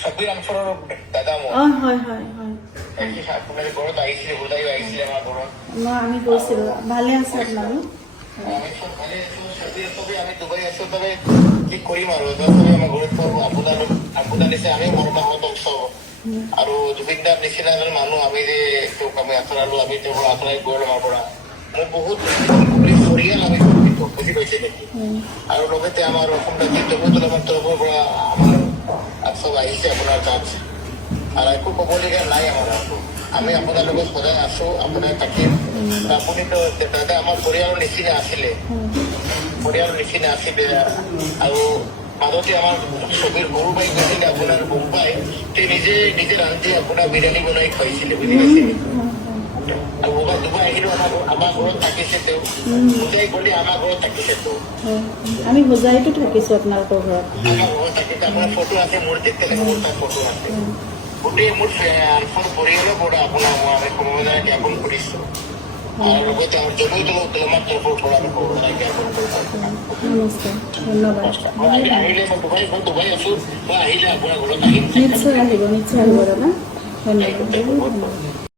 সবিৰ অঞ্চলৰ দাদা মই হয় হয় হয় আপোনাৰ ঘৰত আহিছিলে বোধাইও আহিছিলে আমাৰ ঘৰত আমি গৈছিলোঁ ভালে আছে আপোনালোক আমি চব ভালে আছো সবে আমি ডুবাই আছো তবে কি কৰিম আৰু সবে আমাৰ ঘৰত আপোনাৰ নিচিনা আমি মৰম চব আৰু জুবিনদাৰ নিচিনা এজন মানুহ আমি যে তেওঁক আমি আঁতৰালো আমি তেওঁক আঁতৰাই গ'ল আমাৰ পৰা মোৰ বহুত পৰিয়াল আমি বুজি পাইছে নেকি আৰু লগতে আমাৰ অসম ৰাজ্যিক জগতলৰ তৰফৰ পৰা আমাৰ চব আহিছে আপোনাৰ তাত আৰু একো ক'বলগীয়া নাই আমাৰ আকৌ আমি আপোনাৰ লগত সদায় আছো আপোনাৰ থাকিম আপুনিতো দাদা আমাৰ পৰিয়ালৰ নিচিনা আছিলে আৰু মাজতে আমাৰ ছবিৰ সৰু বাই গৈছিলে আপোনাৰ মুম্বাই তে নিজে ৰান্ধি আপোনাৰ বিৰিয়ানী বনাই খুৱাইছিলে বুজি পাইছে আৰু দুবাৰ আহিলেও আমাৰ ঘৰত থাকিছে তেওঁ বুজাই গ'লে আমাৰ ঘৰত থাকিছে তেওঁ আমি হোজাইতো থাকিছোঁ আপোনালোকৰ ঘৰত আমাৰ ঘৰত থাকিছে আপোনাৰ ফটো আছে মোৰ দেখতে লাগে মোৰ তাত ফটো আছে গোটেই মোৰ পৰিয়ালৰ পৰা আপোনাৰ আমি সমবেদনা জ্ঞাপন কৰিছোঁ আৰু লগতে আমাৰ জনতাৰ তৰফৰ পৰা আমি সমবেদনা জ্ঞাপন কৰিছোঁ নমস্কাৰ ধন্যবাদ আহিলে মই ডুবাই আছো মই আহিলে আপোনাৰ ঘৰত আহিম নিশ্চয় আহিব দাদা ধন্যবাদ